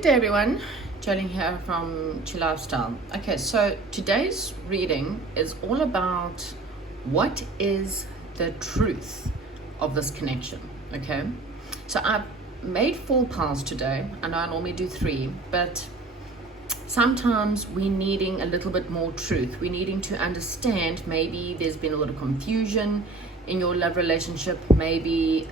Good day, everyone. Jolene here from Chill Lifestyle. Okay, so today's reading is all about what is the truth of this connection. Okay, so I've made 4 piles today. I know I normally do 3, but sometimes we're needing a little bit more truth. We're needing to understand maybe there's been a little confusion in your love relationship. Maybe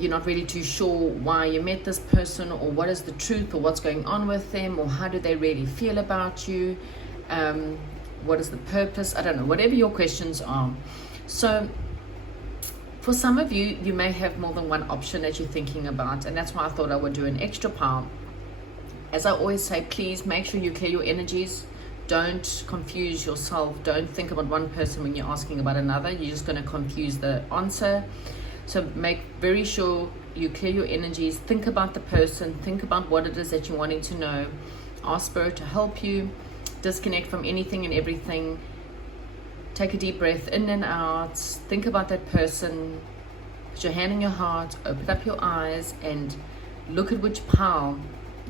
you're not really too sure why you met this person, or what is the truth, or what's going on with them, or how do they really feel about you, what is the purpose, I don't know, whatever your questions are. So for some of you, you may have more than one option that you're thinking about, and that's why I thought I would do an extra pile. As I always say, please make sure you clear your energies. Don't confuse yourself. Don't think about one person when you're asking about another. You're just going to confuse the answer. So make very sure you clear your energies. Think about the person. Think about what it is that you're wanting to know. Ask Spirit to help you. Disconnect from anything and everything. Take a deep breath in and out. Think about that person. Put your hand on your heart. Open up your eyes and look at which pile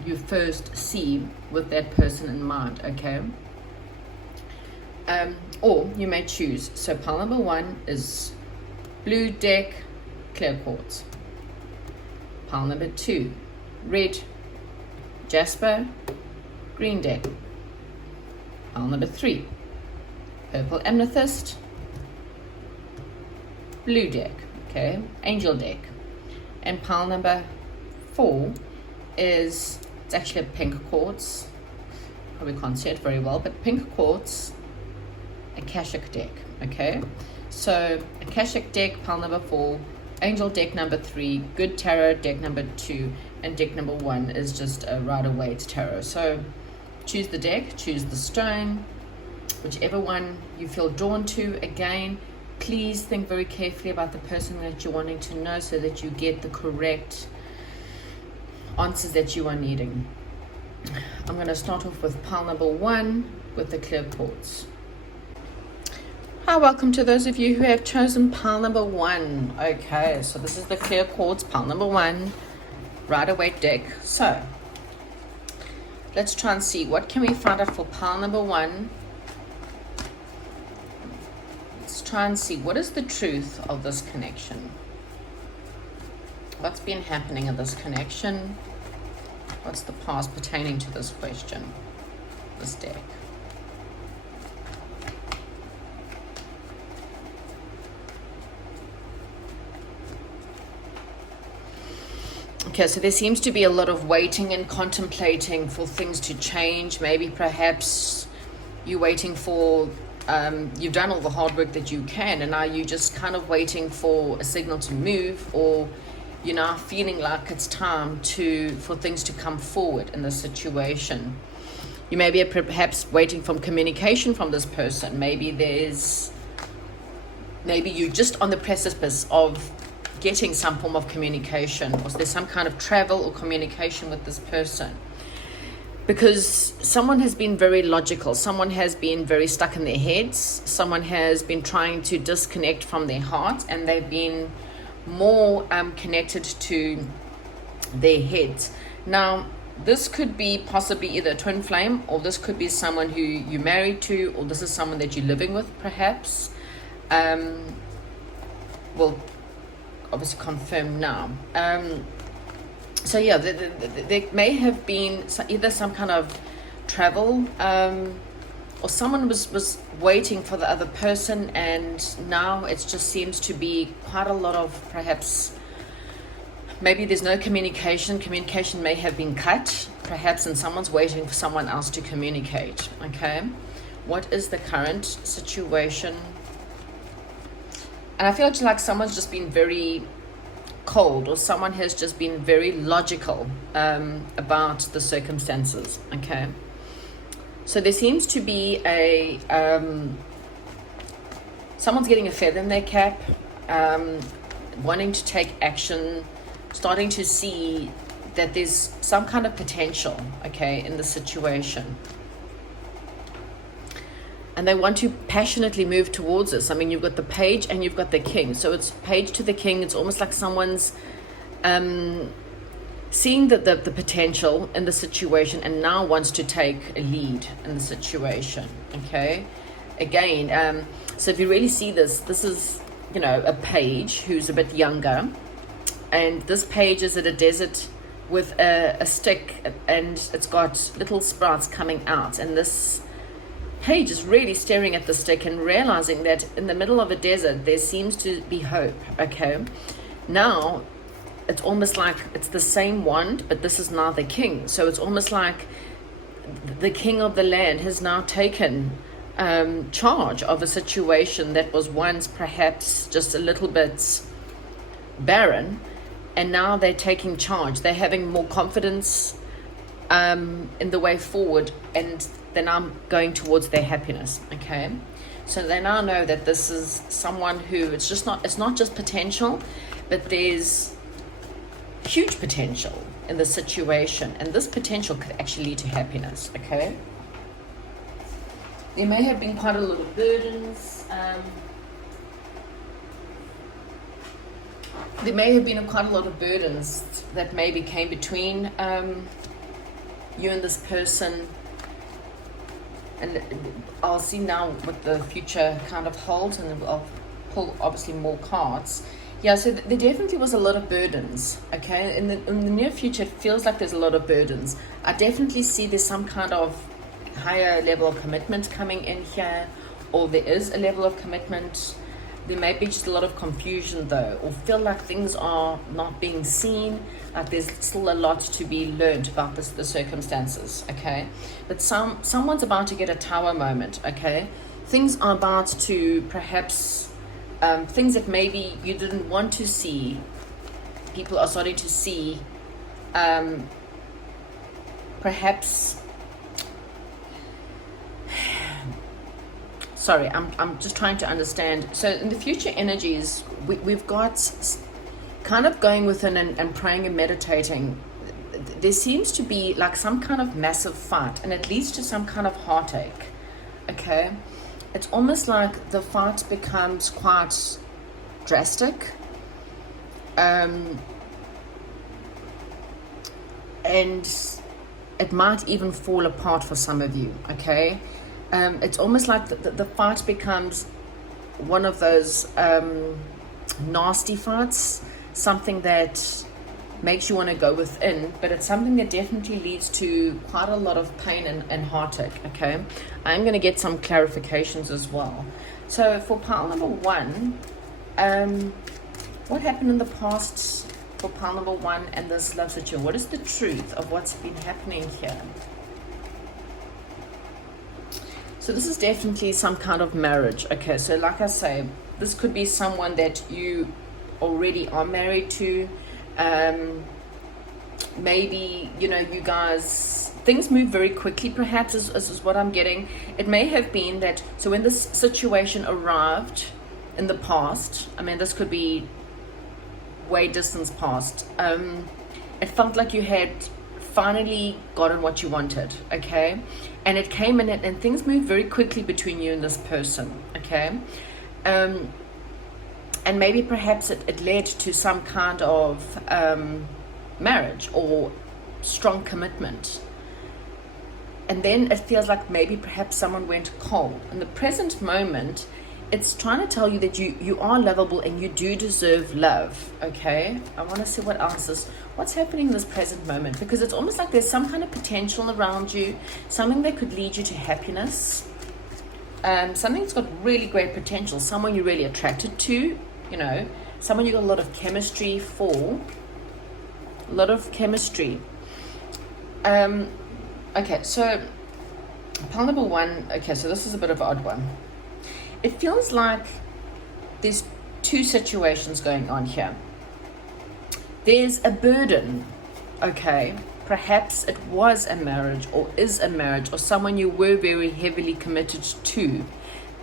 you first see with that person in mind, okay? Or you may choose. So pile number 1 is blue deck, clear quartz. Pile number 2, red jasper, green deck. Pile number 3, purple amethyst, blue deck, okay, angel deck. And pile number 4 is, it's actually a pink quartz. Probably can't see it very well, but pink quartz, Akashic deck, okay? So Akashic deck, pile number 4, angel deck number 3, good tarot deck number 2, and deck number 1 is just a Rider-Waite tarot. So choose the deck, choose the stone, whichever one you feel drawn to. Again, please think very carefully about the person that you're wanting to know so that you get the correct answers that you are needing. I'm going to start off with pile number 1 with the clear quartz. Hi, welcome to those of you who have chosen pile number 1. Okay, so this is the clear quartz, pile number 1, Rider-Waite deck. So let's try and see what can we find out for pile number 1. Let's try and see what is the truth of this connection. What's been happening in this connection? What's the past pertaining to this question, this deck? Okay, so there seems to be a lot of waiting and contemplating for things to change. Maybe perhaps you're waiting for, you've done all the hard work that you can, and now you're just kind of waiting for a signal to move, or you're now feeling like it's time for things to come forward in the situation. You may be perhaps waiting for communication from this person. Maybe you're just on the precipice of getting some form of communication, or there's some kind of travel or communication with this person, because someone has been very logical, someone has been very stuck in their heads, someone has been trying to disconnect from their heart, and they've been more connected to their heads. Now this could be possibly either a twin flame, or this could be someone who you're married to, or this is someone that you're living with perhaps. Well, obviously confirm now. So yeah, there may have been either some kind of travel, or someone was waiting for the other person, and now it just seems to be quite a lot of, perhaps maybe there's no communication may have been cut perhaps, and someone's waiting for someone else to communicate. Okay, what is the current situation? And I feel like someone's just been very cold, or someone has just been very logical about the circumstances. Okay, so there seems to be someone's getting a feather in their cap, wanting to take action, starting to see that there's some kind of potential, okay, in the situation. and they want to passionately move towards this. I mean, you've got the page and you've got the king. So it's page to the king. It's almost like someone's seeing the potential in the situation and now wants to take a lead in the situation. Okay, again, so if you really see this is, you know, a page who's a bit younger, and this page is at a desert with a stick, and it's got little sprouts coming out, and this page is really staring at the stick and realizing that in the middle of a desert there seems to be hope. Okay, now it's almost like it's the same wand, but this is now the king. So it's almost like the king of the land has now taken charge of a situation that was once perhaps just a little bit barren, and now they're taking charge. They're having more confidence in the way forward, and they're now going towards their happiness. Okay, so they now know that this is someone who it's not just potential, but there's huge potential in the situation, and this potential could actually lead to happiness. Okay, there may have been quite a lot of burdens. There may have been quite a lot of burdens that maybe came between you and this person, and I'll see now what the future kind of holds, and I'll pull obviously more cards. Yeah, so there definitely was a lot of burdens. Okay, in the near future, it feels like there's a lot of burdens. I definitely see there's some kind of higher level of commitment coming in here, or there is a level of commitment. There may be just a lot of confusion though, or feel like things are not being seen, like there's still a lot to be learned about the circumstances. Okay, but someone's about to get a tower moment. Okay, things are about to perhaps things that maybe you didn't want to see, people are starting to see. Perhaps, sorry, I'm just trying to understand. So in the future energies, we've got kind of going within and praying and meditating. There seems to be like some kind of massive fight, and it leads to some kind of heartache. Okay, it's almost like the fight becomes quite drastic, and it might even fall apart for some of you. Okay, it's almost like the fight becomes one of those nasty fights, something that makes you want to go within, but it's something that definitely leads to quite a lot of pain and heartache. Okay, I'm going to get some clarifications as well. So for pile number one, what happened in the past for pile number one and this love situation? What is the truth of what's been happening here? So this is definitely some kind of marriage. Okay, so like I say, this could be someone that you already are married to. Maybe, you know, you guys, things move very quickly perhaps is what I'm getting. It may have been that, so when this situation arrived in the past, I mean, this could be way distance past, it felt like you had finally gotten what you wanted. Okay, and it came in it, and things moved very quickly between you and this person. Okay, and maybe perhaps it led to some kind of marriage or strong commitment. And then it feels like maybe perhaps someone went cold. In the present moment, it's trying to tell you that you are lovable and you do deserve love. Okay, I want to see what else is, what's happening in this present moment, because it's almost like there's some kind of potential around you, something that could lead you to happiness, something that's got really great potential, someone you're really attracted to, you know, someone you got a lot of chemistry for, a lot of chemistry. Okay, so pile number one, okay, so this is a bit of an odd one. It feels like there's two situations going on here. There's a burden, okay, perhaps it was a marriage or is a marriage or someone you were very heavily committed to.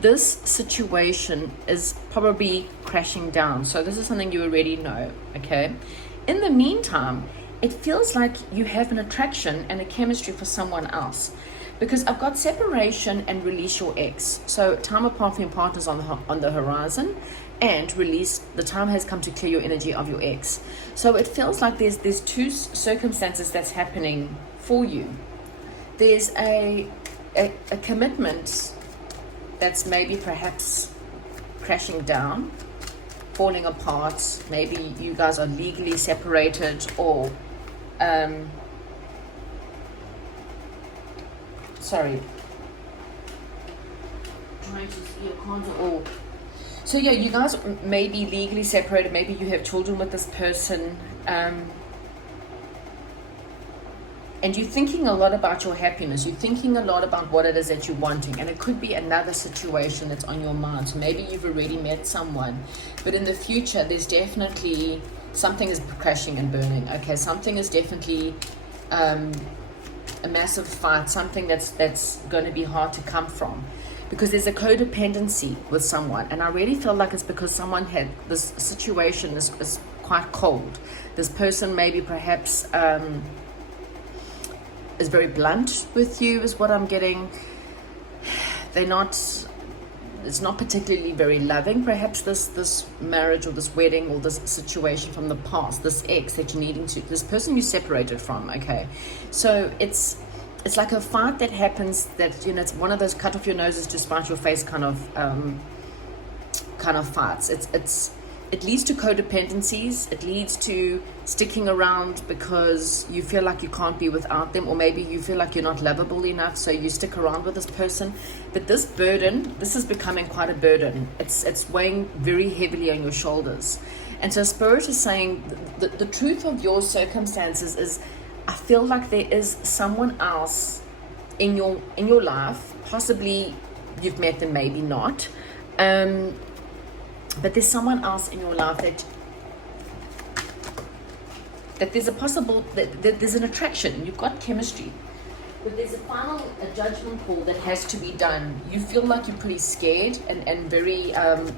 This situation is probably crashing down. So this is something you already know, okay? In the meantime, it feels like you have an attraction and a chemistry for someone else, because I've got separation and release your ex. So time apart from your partners on the horizon. and release. The time has come to clear your energy of your ex. So it feels like there's two circumstances that's happening for you. There's a commitment that's maybe perhaps crashing down, falling apart. Maybe you guys are legally separated, or sorry, trying to see your cards. Or so yeah, you guys may be legally separated. Maybe you have children with this person, and you're thinking a lot about your happiness. You're thinking a lot about what it is that you're wanting, and it could be another situation that's on your mind. So maybe you've already met someone, but in the future, there's definitely something is crashing and burning. Okay, something is definitely a massive fight. Something that's going to be hard to come from, because there's a codependency with someone, and I really feel like it's because someone had this situation is quite cold. This person maybe perhaps is very blunt with you, is what I'm getting. It's not particularly very loving, perhaps this marriage or this wedding or this situation from the past, this ex that you're needing to, this person you separated from. Okay, so it's like a fight that happens, that, you know, it's one of those cut off your noses to spite your face kind of fights. It leads to codependencies. It leads to sticking around because you feel like you can't be without them, or maybe you feel like you're not lovable enough, so you stick around with this person. But this burden, this is becoming quite a burden. It's weighing very heavily on your shoulders. And so Spirit is saying the truth of your circumstances is, I feel like there is someone else in your life. Possibly you've met them, maybe not. But there's someone else in your life that there's a possible, that there's an attraction. You've got chemistry, but there's a judgment call that has to be done. You feel like you're pretty scared and very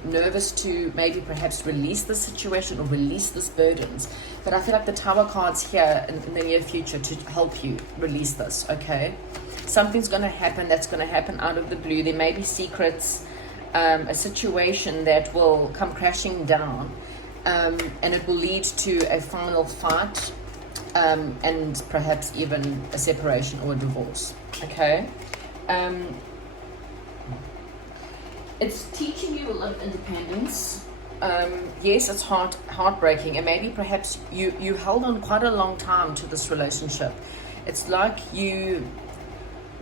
nervous to maybe perhaps release the situation or release this burdens. But I feel like the Tower card's here in the near future to help you release this. Okay, something's going to happen that's going to happen out of the blue. There may be secrets. A situation that will come crashing down, and it will lead to a final fight, and perhaps even a separation or a divorce. Okay, it's teaching you a lot of independence. Yes, it's heartbreaking, and maybe perhaps you held on quite a long time to this relationship. It's like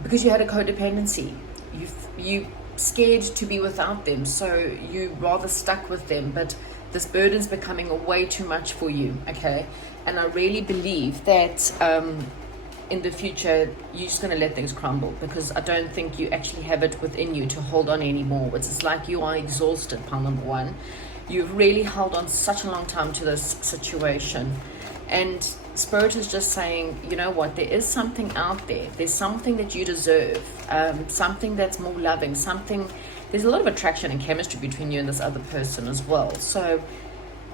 because you had a codependency, you scared to be without them, so you rather stuck with them, but this burden's becoming way too much for you. Okay, and I really believe that in the future you're just going to let things crumble, because I don't think you actually have it within you to hold on anymore. It's like you are exhausted, pile number one. You've really held on such a long time to this situation, and Spirit is just saying, you know what, there is something out there. There's something that you deserve, something that's more loving, something. There's a lot of attraction and chemistry between you and this other person as well. So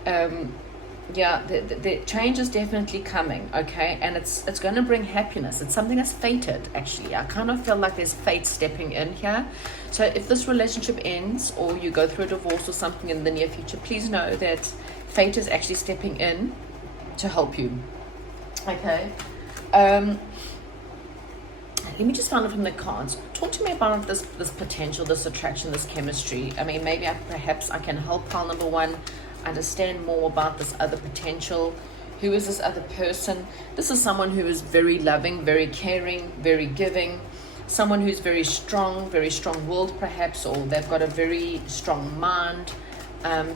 yeah, the change is definitely coming. Okay, and it's going to bring happiness. It's something that's fated. Actually, I kind of feel like there's fate stepping in here. So if this relationship ends, or you go through a divorce or something in the near future, please know that fate is actually stepping in to help you. Okay, let me just find it from the cards. Talk to me about this potential, this attraction, this chemistry. I mean, maybe perhaps I can help pile number one understand more about this other potential. Who is this other person? This is someone who is very loving, very caring, very giving, someone who's very strong-willed perhaps, or they've got a very strong mind.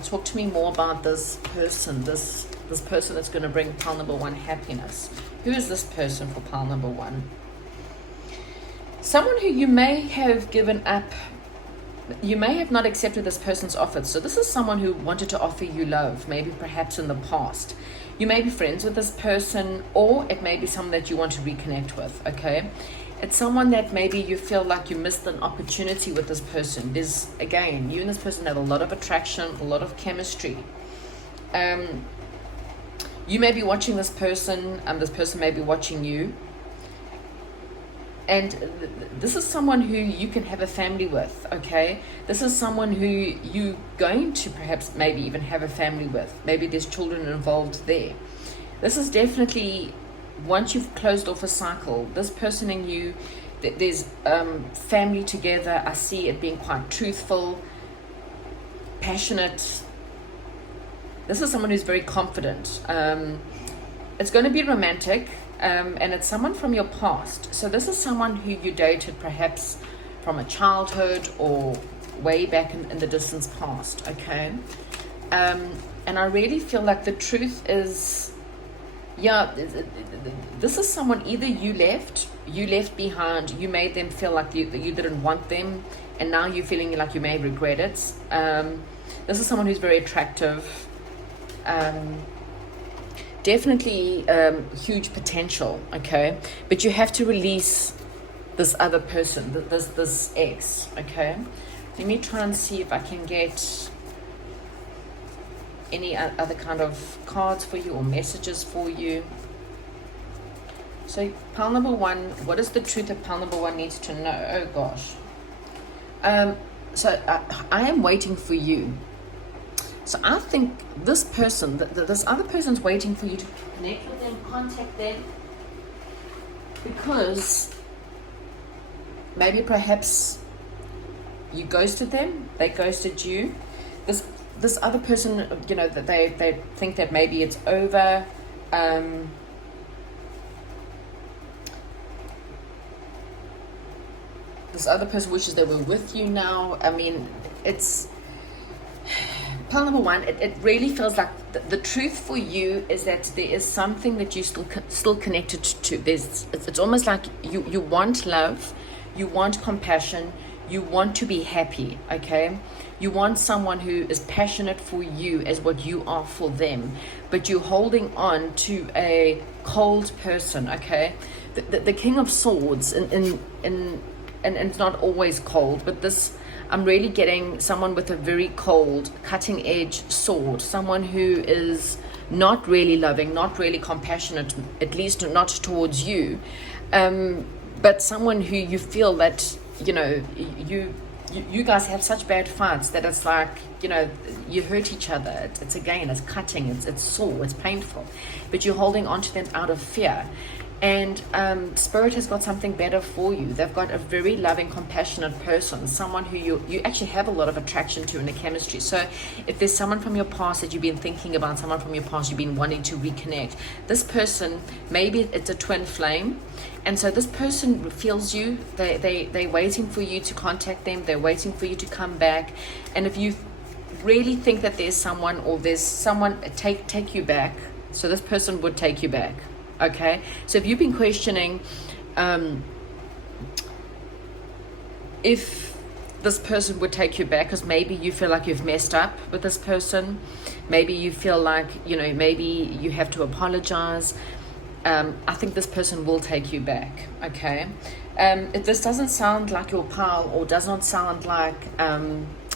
Talk to me more about this person, this person that's going to bring pile number one happiness. Who is this person for pile number one? Someone who you may have given up. You may have not accepted this person's offer. So this is someone who wanted to offer you love, maybe perhaps in the past. You may be friends with this person, or it may be someone that you want to reconnect with. Okay, it's someone that maybe you feel like you missed an opportunity with this person. There's, again, you and this person have a lot of attraction, a lot of chemistry. You may be watching this person, this person may be watching you. this is someone who you can have a family with, okay? This is someone who you're going to perhaps maybe even have a family with. Maybe there's children involved there. This is definitely, once you've closed off a cycle, this person and you, there's family together. I see it being quite truthful, passionate. This is someone who's very confident. It's going to be romantic. And it's someone from your past. So this is someone who you dated perhaps from a childhood or way back in the distant past, okay? And I really feel like the truth is, this is someone, either you left behind, you made them feel like you didn't want them, and now you're feeling like you may regret it. This is someone who's very attractive. Definitely huge potential, okay? But you have to release this other person, this ex, okay? Let me try and see if I can get any other kind of cards for you or messages for you. So pile number one, what is the truth that pile number one needs to know? Oh gosh. So I am waiting for you. So I think this person, this other person's waiting for you to connect with them, contact them, because maybe perhaps you ghosted them, they ghosted you. This other person, that they think that maybe it's over. This other person wishes they were with you now. I mean, it's... Pile number one, it really feels like the truth for you is that there is something that you still connected to. It's almost like you want love, you want compassion, you want to be happy, okay? You want someone who is passionate for you as what you are for them, but you're holding on to a cold person, okay? The King of Swords, and it's not always cold, but this... I'm really getting someone with a very cold, cutting-edge sword, someone who is not really loving, not really compassionate, at least not towards you, but someone who you feel that, you guys have such bad fights that it's like, you hurt each other. It's cutting, it's sore, it's painful, but you're holding on to them out of fear. And Spirit has got something better for you. They've got a very loving, compassionate person, someone who you actually have a lot of attraction to in the chemistry. So if there's someone from your past that you've been thinking about, someone from your past you've been wanting to reconnect, this person, maybe it's a twin flame. And so this person feels you. They're waiting for you to contact them. They're waiting for you to come back. And if you really think that there's someone, or there's someone, take you back. So this person would take you back. Okay, so if you've been questioning if this person would take you back, because maybe you feel like you've messed up with this person, maybe you feel like, maybe you have to apologize, I think this person will take you back, okay? If this doesn't sound like your pal, or does not sound like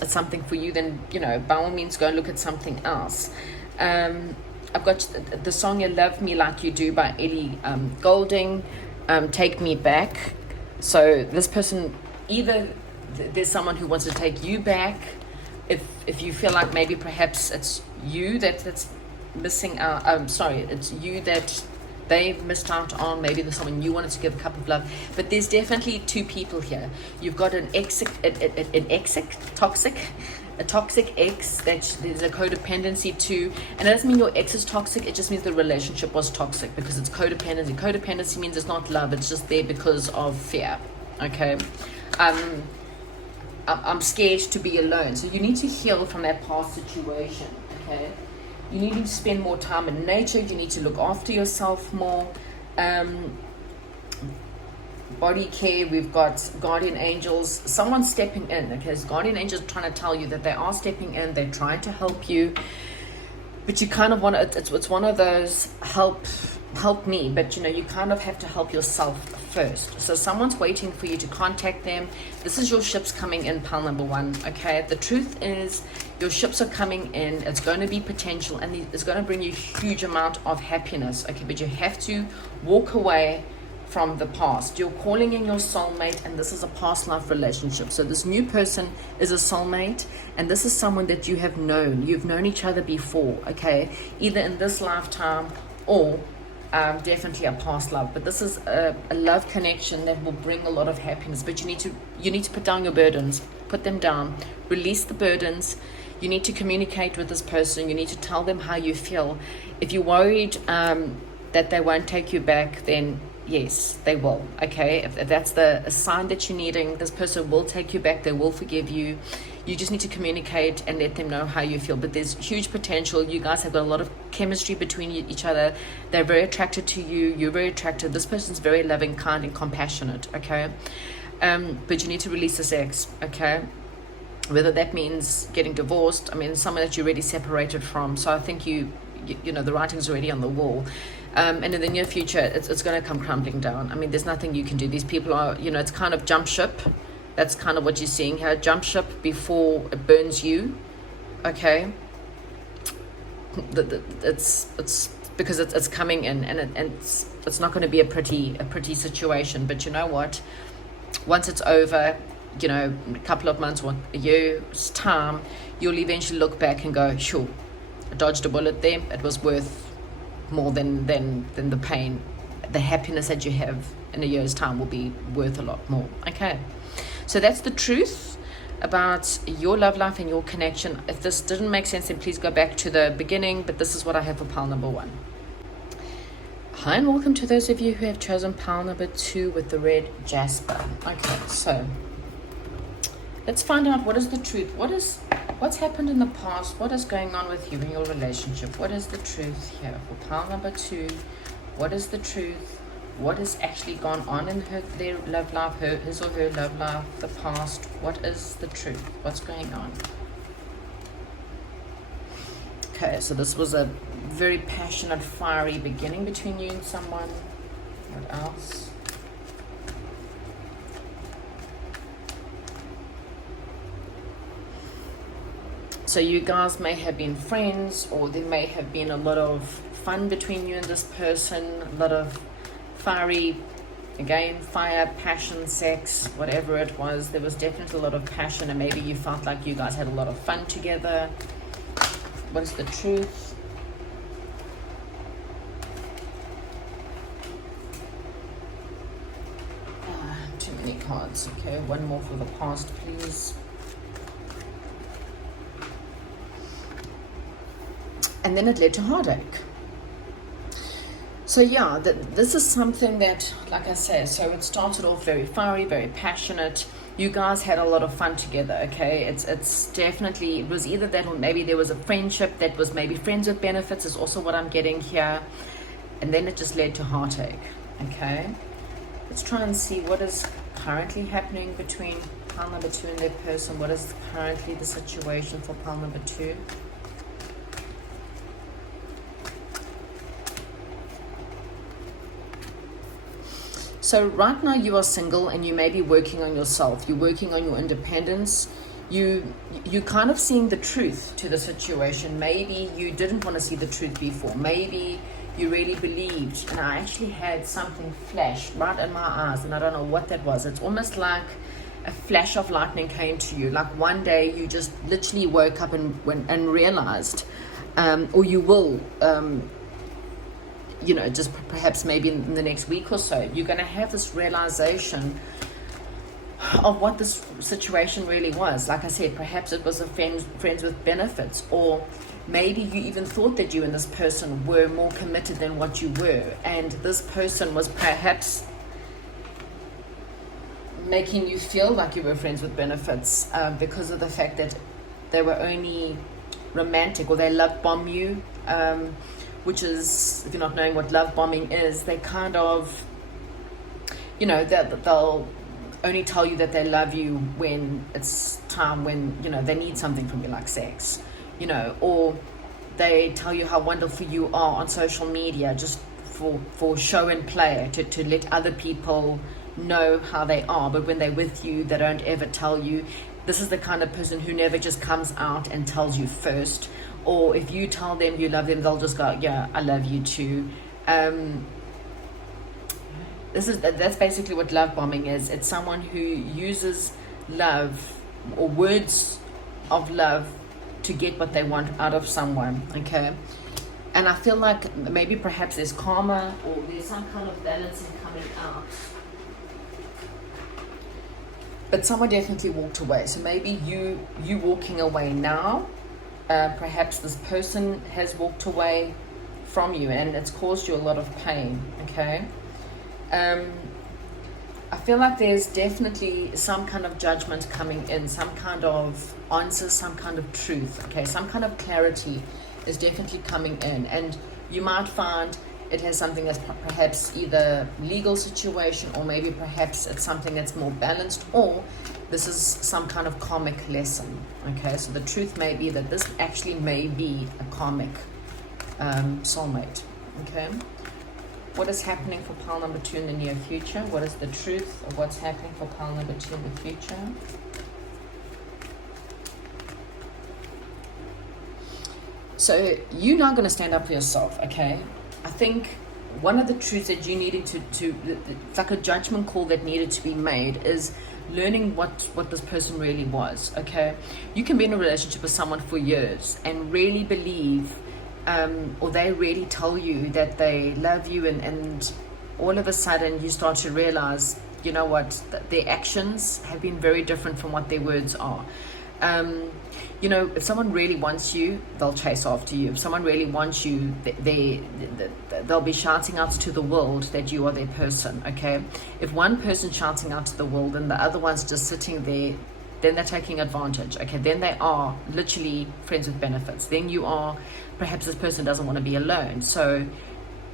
it's something for you, then, by all means go and look at something else. I've got the song You Love Me Like You Do by Ellie Goulding, Take Me Back. So this person, either there's someone who wants to take you back, if you feel like maybe perhaps it's you that's missing out, it's you that they missed out on, maybe there's someone you wanted to give a cup of love, but there's definitely two people here. You've got a toxic ex that there's a codependency to, and it doesn't mean your ex is toxic, it just means the relationship was toxic, because it's codependency. Codependency means it's not love, it's just there because of fear, okay? I'm scared to be alone, so you need to heal from that past situation, okay? You need to spend more time in nature, you need to look after yourself more. Body care, we've got guardian angels, someone stepping in, okay? Guardian angels trying to tell you that they are stepping in, they're trying to help you, but you kind of want to, it's one of those help me, but you kind of have to help yourself first. So someone's waiting for you to contact them. This is your ships coming in, pile number one, okay? The truth is, your ships are coming in, it's going to be potential, and it's going to bring you a huge amount of happiness, okay? But you have to walk away from the past. You're calling in your soulmate, and this is a past life relationship. So this new person is a soulmate, and this is someone that you have known. You've known each other before, okay? Either in this lifetime or definitely a past love. But this is a love connection that will bring a lot of happiness. But you need to put down your burdens. Put them down. Release the burdens. You need to communicate with this person. You need to tell them how you feel. If you're worried that they won't take you back, then yes, they will, okay? If that's a sign that you're needing, this person will take you back. They will forgive you. You just need to communicate and let them know how you feel. But there's huge potential. You guys have got a lot of chemistry between each other. They're very attracted to you. You're very attracted. This person's very loving, kind, and compassionate, okay? But you need to release this ex, okay? Whether that means getting divorced, I mean, someone that you're already separated from. So I think you know, the writing's already on the wall. And in the near future, it's going to come crumbling down. I mean, there's nothing you can do. These people are, you know, it's kind of jump ship. That's kind of what you're seeing here. Jump ship before it burns you, okay? It's because it's coming in, and it's not going to be a pretty situation. But you know what? Once it's over, you know, a couple of months or a year's time, you'll eventually look back and go, sure, I dodged a bullet there. It was worth more than the pain. The happiness that you have in a year's time will be worth a lot more, okay? So that's the truth about your love life and your connection. If this didn't make sense, then please go back to the beginning, but this is what I have for pile number 1. Hi, and welcome to those of you who have chosen pile number 2 with the red jasper. Okay, so let's find out what is the truth. What's happened in the past? What is going on with you in your relationship? What is the truth here for pile number 2? What is the truth? What has actually gone on in their love life, his or her love life, the past? What is the truth? What's going on? Okay, so this was a very passionate, fiery beginning between you and someone. What else? So you guys may have been friends, or there may have been a lot of fun between you and this person, a lot of fiery, again, fire, passion, sex, whatever it was. There was definitely a lot of passion, and maybe you felt like you guys had a lot of fun together. What is the truth? Too many cards. Okay, one more for the past, please. And then it led to heartache. So yeah, this is something that, like I say, so it started off very fiery, very passionate. You guys had a lot of fun together, okay? It's definitely, it was either that, or maybe there was a friendship that was maybe friends with benefits is also what I'm getting here. And then it just led to heartache, okay? Let's try and see what is currently happening between pile number 2 and their person. What is currently the situation for pile number 2? So right now you are single, and you may be working on yourself. You're working on your independence. You kind of seeing the truth to the situation. Maybe you didn't want to see the truth before. Maybe you really believed. And I actually had something flash right in my eyes, and I don't know what that was. It's almost like a flash of lightning came to you. Like one day you just literally woke up and realized, or you will, you know, just perhaps maybe in the next week or so, you're going to have this realization of what this situation really was. Like I said, perhaps it was a friends with benefits, or maybe you even thought that you and this person were more committed than what you were, and this person was perhaps making you feel like you were friends with benefits because of the fact that they were only romantic, or they love bomb you, which is, if you're not knowing what love bombing is, they kind of, you know, they'll only tell you that they love you when it's time, when, you know, they need something from you, like sex, you know, or they tell you how wonderful you are on social media just for show and play, to let other people know how they are. But when they're with you, they don't ever tell you. This is the kind of person who never just comes out and tells you first. Or if you tell them you love them, they'll just go, yeah, I love you too. That's basically what love bombing is. It's someone who uses love or words of love to get what they want out of someone, okay? And I feel like maybe perhaps there's karma or there's some kind of balancing coming out. But someone definitely walked away. So maybe you walking away now, perhaps this person has walked away from you and it's caused you a lot of pain, okay? I feel like there's definitely some kind of judgment coming in, some kind of answer, some kind of truth, okay? Some kind of clarity is definitely coming in, and you might find it has something that's perhaps either legal situation, or maybe perhaps it's something that's more balanced, or this is some kind of karmic lesson, okay? So the truth may be that this actually may be a karmic soulmate, okay? What is happening for pile number 2 in the near future? What is the truth of what's happening for pile number 2 in the future? So you're now going to stand up for yourself, okay? I think one of the truths that you needed to it's like a judgment call that needed to be made is learning what this person really was, okay? You can be in a relationship with someone for years and really believe or they really tell you that they love you, and all of a sudden you start to realize, you know what, their actions have been very different from what their words are. You know, if someone really wants you, they'll chase after you. If someone really wants you, they'll be shouting out to the world that you are their person, okay? If one person's shouting out to the world and the other one's just sitting there, then they're taking advantage, okay? Then they are literally friends with benefits. Then you are, perhaps this person doesn't want to be alone. So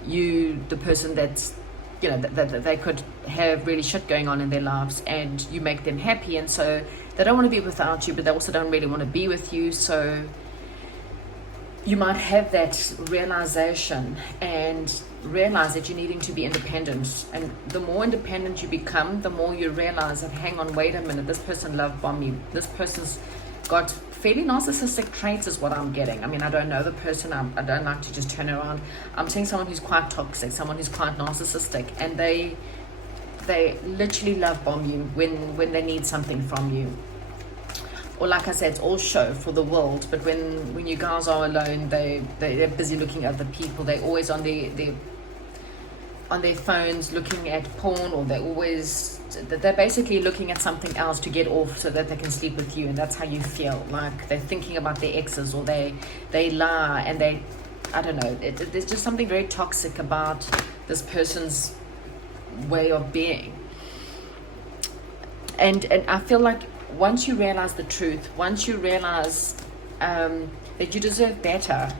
the person that's, you know, that they could have really shit going on in their lives, and you make them happy, and so they don't want to be without you, but they also don't really want to be with you. So you might have that realization and realize that you're needing to be independent. And the more independent you become, the more you realize that, hang on, wait a minute, this person love bomb you. This person's got fairly narcissistic traits is what I'm getting. I mean, I don't know the person. I don't like to just turn around. I'm seeing someone who's quite toxic, someone who's quite narcissistic, and they literally love bomb you when they need something from you. Or like I said, it's all show for the world, but when you guys are alone, they're busy looking at other people. They're always on their phones looking at porn, or they're basically looking at something else to get off so that they can sleep with you, and that's how you feel. Like they're thinking about their exes, or they lie, and I don't know, there's just something very toxic about this person's way of being. And I feel like once you realize the truth, once you realize that you deserve better,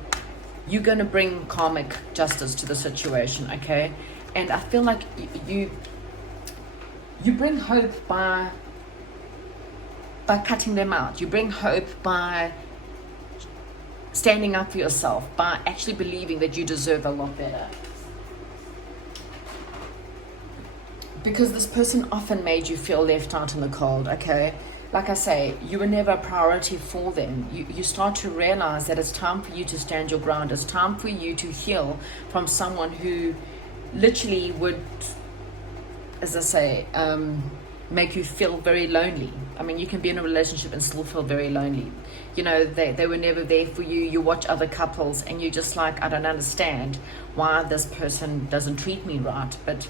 you're going to bring karmic justice to the situation, okay? And I feel like you bring hope by cutting them out. You bring hope by standing up for yourself, by actually believing that you deserve a lot better. Because this person often made you feel left out in the cold, okay? Like I say, you were never a priority for them. You start to realize that it's time for you to stand your ground. It's time for you to heal from someone who literally would, as I say, make you feel very lonely. I mean, you can be in a relationship and still feel very lonely. You know, they were never there for you. You watch other couples and you're just like, I don't understand why this person doesn't treat me right. But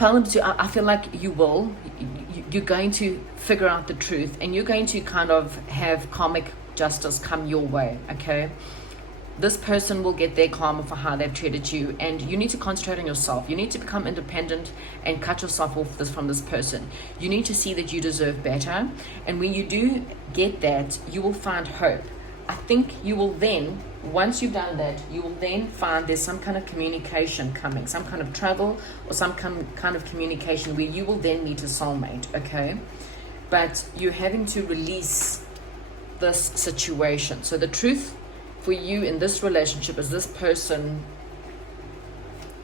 I feel like you're going to figure out the truth, and you're going to kind of have karmic justice come your way, okay? This person will get their karma for how they've treated you, and you need to concentrate on yourself. You need to become independent and cut yourself off from this person. You need to see that you deserve better, and when you do get that, you will find hope. I think you will then, once you've done that, you will then find there's some kind of communication coming, some kind of travel or some kind of communication where you will then meet a soulmate, okay? But you're having to release this situation. So the truth for you in this relationship is this person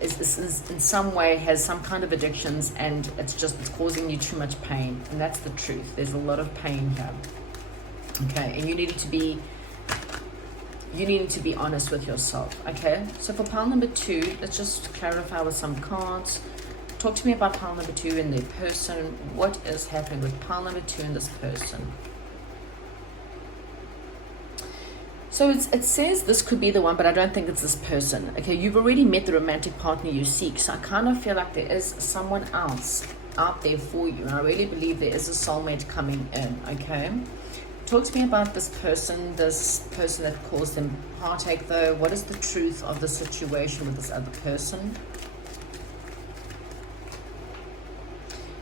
is in some way has some kind of addictions, and it's causing you too much pain. And that's the truth. There's a lot of pain here, okay? And you need to be honest with yourself, okay? So for pile number 2, let's just clarify with some cards. Talk to me about pile number 2 and their person. What is happening with pile number 2 and this person? So it says this could be the one, but I don't think it's this person. Okay, you've already met the romantic partner you seek. So I kind of feel like there is someone else out there for you. And I really believe there is a soulmate coming in, okay? Talk to me about this person that caused them heartache, though. What is the truth of the situation with this other person?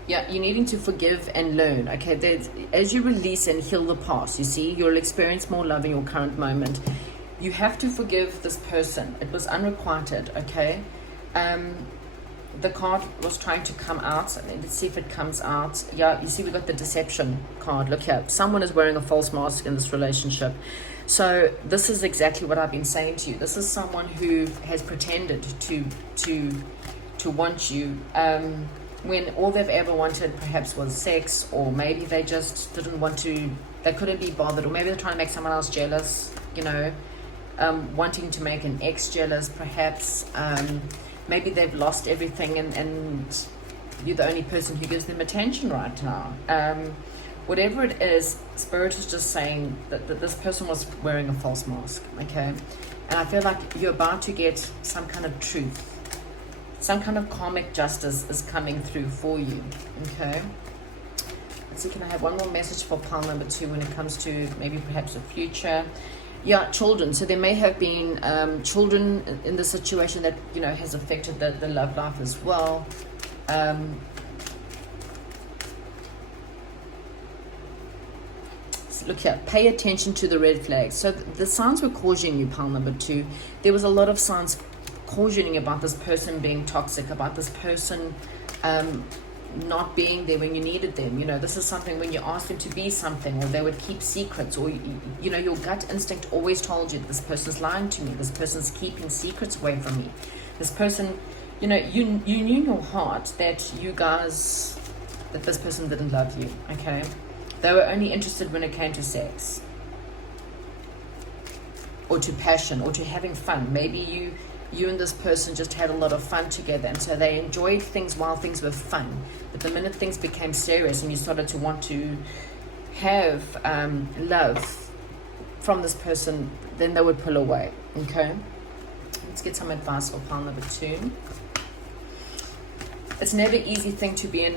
Yeah, you're needing to forgive and learn, okay? As you release and heal the past, you see, you'll experience more love in your current moment. You have to forgive this person. It was unrequited, okay? The card was trying to come out. Let's see if it comes out. Yeah, you see we got the deception card. Look here. Someone is wearing a false mask in this relationship. So this is exactly what I've been saying to you. This is someone who has pretended to want you. When all they've ever wanted perhaps was sex, or maybe they just didn't want to, they couldn't be bothered, or maybe they're trying to make someone else jealous, you know, wanting to make an ex jealous perhaps. Maybe they've lost everything and you're the only person who gives them attention right now. Whatever it is, Spirit is just saying that this person was wearing a false mask, okay? And I feel like you're about to get some kind of truth. Some kind of karmic justice is coming through for you, okay? Let's see, can I have one more message for pile number 2 when it comes to maybe perhaps the future? Yeah, children. So there may have been children in the situation that, you know, has affected the love life as well. So look here, pay attention to the red flags. So the signs were cautioning you, pile number 2. There was a lot of signs cautioning about this person being toxic, about this person not being there when you needed them. You know, this is something when you asked them to be something, or they would keep secrets, or you know, your gut instinct always told you this person's lying to me, this person's keeping secrets away from me, this person, you know, you knew in your heart that that this person didn't love you, okay? They were only interested when it came to sex, or to passion, or to having fun. Maybe you and this person just had a lot of fun together, and so they enjoyed things while things were fun. But the minute things became serious and you started to want to have love from this person, then they would pull away, okay? Let's get some advice for pile number 2. It's never an easy thing to be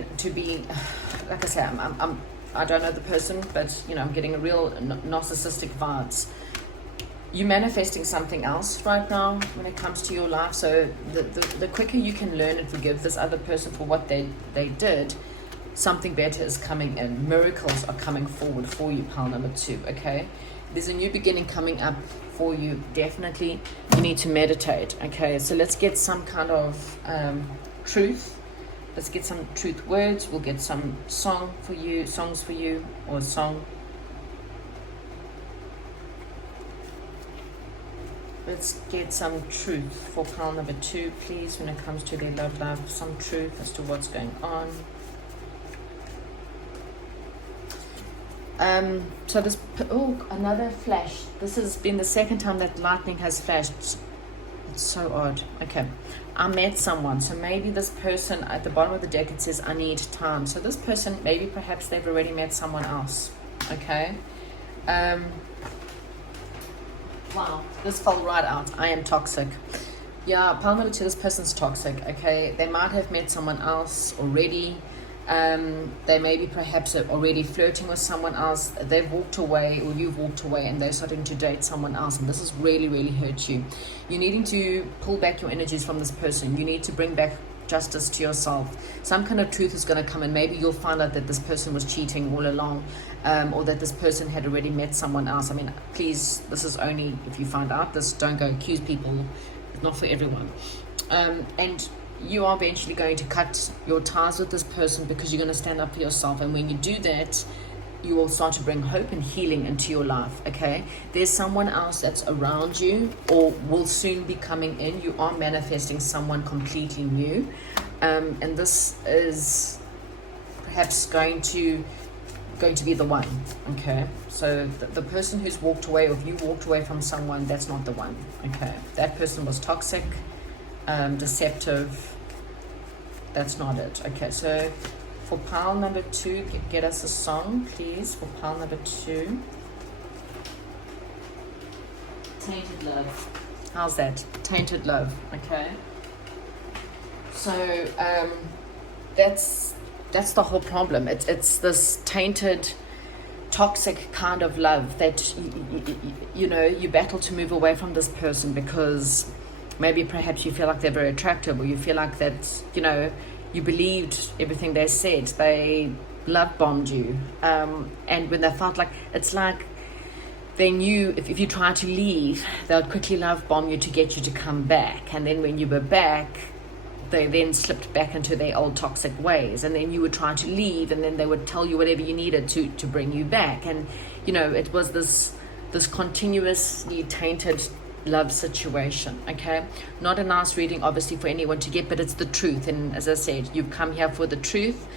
like I say, I don't know the person, but you know, I'm getting a real narcissistic vibes. You're manifesting something else right now when it comes to your life. So the quicker you can learn and forgive this other person for what they did, something better is coming in. Miracles are coming forward for you, pile number 2, okay? There's a new beginning coming up for you. Definitely you need to meditate, okay? So let's get some kind of truth. Let's get some truth words. We'll get some songs for you, or a song. Let's get some truth for pile number 2, please, when it comes to their love life. Some truth as to what's going on. So this, another flash. This has been the second time that lightning has flashed. It's so odd. Okay, I met someone. So maybe this person, at the bottom of the deck, it says, I need time. So this person, maybe perhaps they've already met someone else, okay? Wow, this fell right out. I am toxic. Yeah, pile number 2, this person's toxic, okay? They might have met someone else already. They may be perhaps already flirting with someone else. They've walked away, or you've walked away, and they're starting to date someone else, and this has really, really hurt you. You're needing to pull back your energies from this person. You need to bring back justice to yourself. Some kind of truth is going to come, and maybe you'll find out that this person was cheating all along, or that this person had already met someone else. I mean, please, this is only if you find out this. Don't go accuse people. It's not for everyone. And you are eventually going to cut your ties with this person, because you're going to stand up for yourself. And when you do that, you will start to bring hope and healing into your life, okay? There's someone else that's around you, or will soon be coming in. You are manifesting someone completely new, and this is perhaps going to be the one, okay? So the person who's walked away, or if you walked away from someone, that's not the one, okay? That person was toxic, deceptive, that's not it. Okay, so for pile number 2, get us a song, please, for pile number 2. Tainted love. How's that? Tainted love, okay? So that's the whole problem. It's this tainted, toxic kind of love that you know, you battle to move away from this person because maybe perhaps you feel like they're very attractive, or you feel like that, you know, you believed everything they said. They love bombed you, and when they felt like, it's like they knew if you tried to leave, they would quickly love bomb you to get you to come back, and then when you were back, they then slipped back into their old toxic ways, and then you would try to leave, and then they would tell you whatever you needed to bring you back. And you know, it was this continuously tainted love situation. Okay, not a nice reading obviously for anyone to get, but it's the truth. And as I said, you've come here for the truth.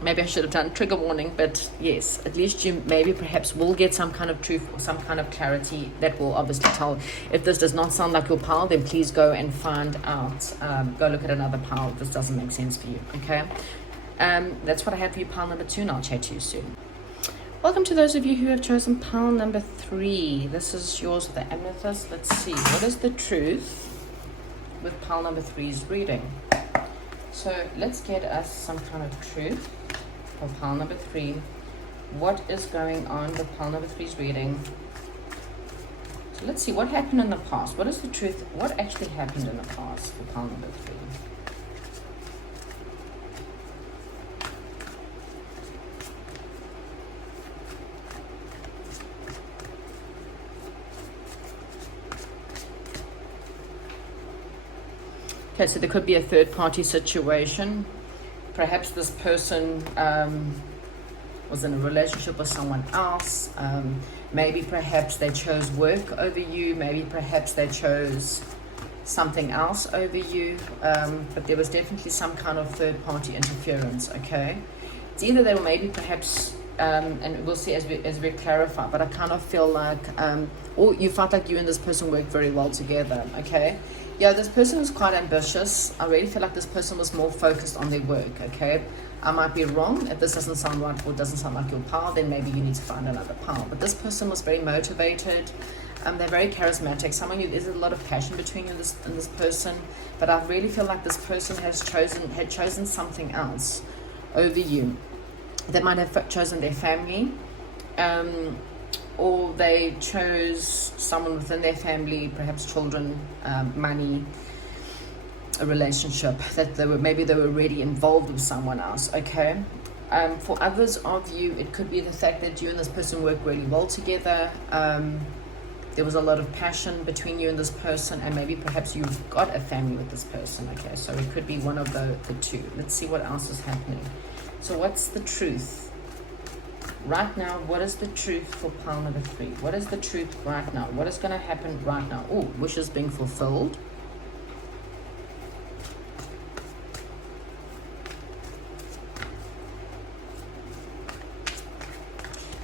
Maybe I should have done trigger warning, but yes, at least you maybe perhaps will get some kind of truth or some kind of clarity that will obviously tell. If this does not sound like your pile, then please go and find out. Go look at another pile if this doesn't make sense for you. Okay, that's what I have for you, pile number 2, and I'll chat to you soon. Welcome to those of you who have chosen pile number 3. This is yours with the amethyst. Let's see, what is the truth with pile number 3's reading? So let's get us some kind of truth for pile number 3. What is going on with pile number 3's reading? So let's see what happened in the past. What is the truth? What actually happened in the past for pile number 3? Okay, so there could be a third-party situation. Perhaps this person was in a relationship with someone else. Maybe perhaps they chose work over you. Maybe perhaps they chose something else over you. But there was definitely some kind of third-party interference, okay? It's either they were maybe perhaps, and we'll see as we clarify, but I kind of feel like, or you felt like you and this person worked very well together, okay? Yeah, this person was quite ambitious. I really feel like this person was more focused on their work, okay? I might be wrong. If this doesn't sound right or doesn't sound like your pile, then maybe you need to find another pile. But this person was very motivated. They're very charismatic. Someone who, there's a lot of passion between you and this person. But I really feel like this person had chosen something else over you. They might have chosen their family. Or they chose someone within their family, perhaps children, money, a relationship, that they were already involved with someone else, okay? For others of you, it could be the fact that you and this person work really well together. There was a lot of passion between you and this person, and maybe perhaps you've got a family with this person, okay? So it could be one of the two. Let's see what else is happening. So what's the truth? Right now, what is the truth for pile number 3? What is the truth right now? What is going to happen right now? Oh, wishes being fulfilled.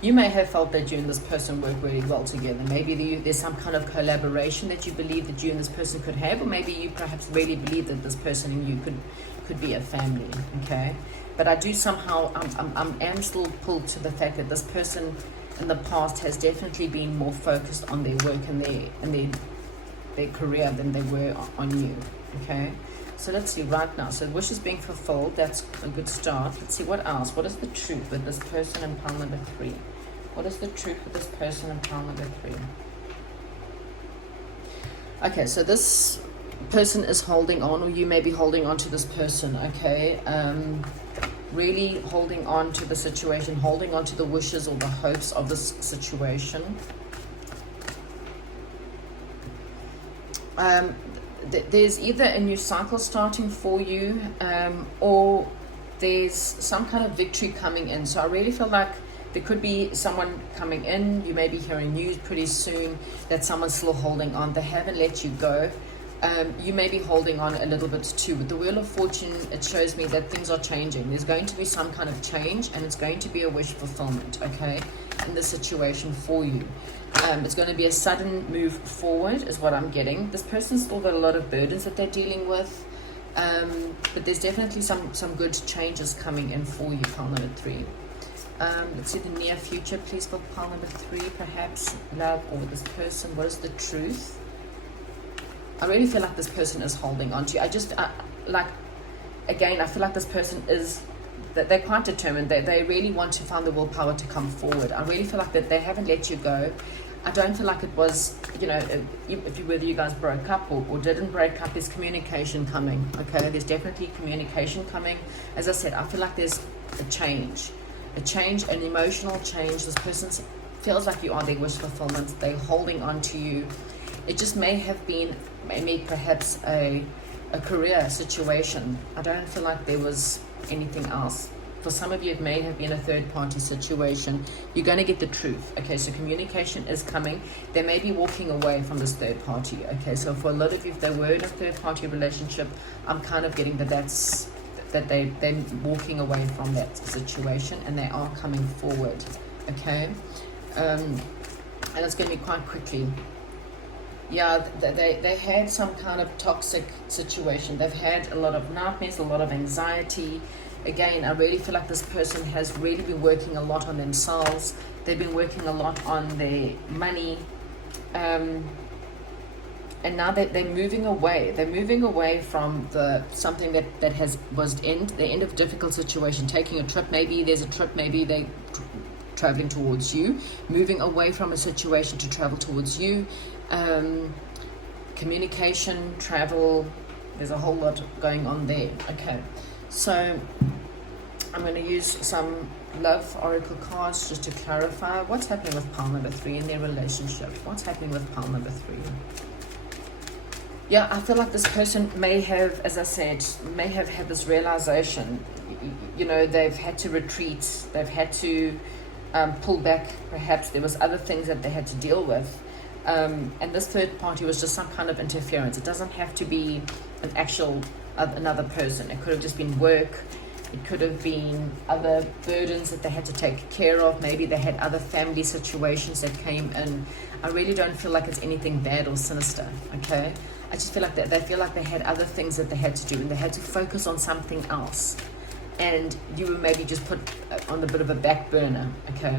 You may have felt that you and this person work really well together. Maybe there's some kind of collaboration that you believe that you and this person could have, or maybe you perhaps really believe that this person and you could be a family, okay? But I do somehow, I am still pulled to the fact that this person in the past has definitely been more focused on their work and their career than they were on you, okay? So let's see right now. So wishes being fulfilled, that's a good start. Let's see what else. What is the truth with this person in pile number 3? What is the truth with this person in pile number 3? Okay, so this person is holding on, or you may be holding on to this person, okay? Really holding on to the situation, holding on to the wishes or the hopes of this situation. There's either a new cycle starting for you, or there's some kind of victory coming in. So I really feel like there could be someone coming in. You may be hearing news pretty soon that someone's still holding on. They haven't let you go. You may be holding on a little bit too. With the Wheel of Fortune, it shows me that things are changing. There's going to be some kind of change, and it's going to be a wish fulfillment, okay, in this situation for you. It's going to be a sudden move forward is what I'm getting. This person's still got a lot of burdens that they're dealing with. But there's definitely some good changes coming in for you, pile number 3. Let's see the near future, please, for pile number 3. Perhaps love or this person. What is the truth? I really feel like this person is holding on to you. Again, I feel like this person is, that they're quite determined. They really want to find the willpower to come forward. I really feel like that they haven't let you go. I don't feel like it was, whether you guys broke up or didn't break up, there's communication coming, okay? There's definitely communication coming. As I said, I feel like there's a change, an emotional change. This person feels like you are their wish fulfillment. They're holding on to you. It just may have been, maybe perhaps a career situation. I don't feel like there was anything else. For some of you, it may have been a third-party situation. You're going to get the truth. Okay, so communication is coming. They may be walking away from this third party. Okay, so for a lot of you, if they were in a third-party relationship, I'm kind of getting that they're walking away from that situation and they are coming forward. Okay, and it's going to be quite quickly. Yeah, they had some kind of toxic situation. They've had a lot of nightmares, a lot of anxiety. Again, I really feel like this person has really been working a lot on themselves. They've been working a lot on their money. And now they're moving away. They're moving away from something that was the end of a difficult situation. Taking a trip, maybe there's a trip, maybe they're traveling towards you. Moving away from a situation to travel towards you. Communication, travel, there's a whole lot going on there. Okay, so I'm going to use some love oracle cards just to clarify what's happening with pile number 3 in their relationship. What's happening with pile number 3? Yeah, I feel like this person may have, as I said, had this realization. They've had to retreat. They've had to pull back. Perhaps there was other things that they had to deal with. And this third party was just some kind of interference. It doesn't have to be an actual another person. It could have just been work. It could have been other burdens that they had to take care of. Maybe they had other family situations that came in. I really don't feel like it's anything bad or sinister, okay? I just feel like they feel like they had other things that they had to do and they had to focus on something else. And you were maybe just put on a bit of a back burner, okay?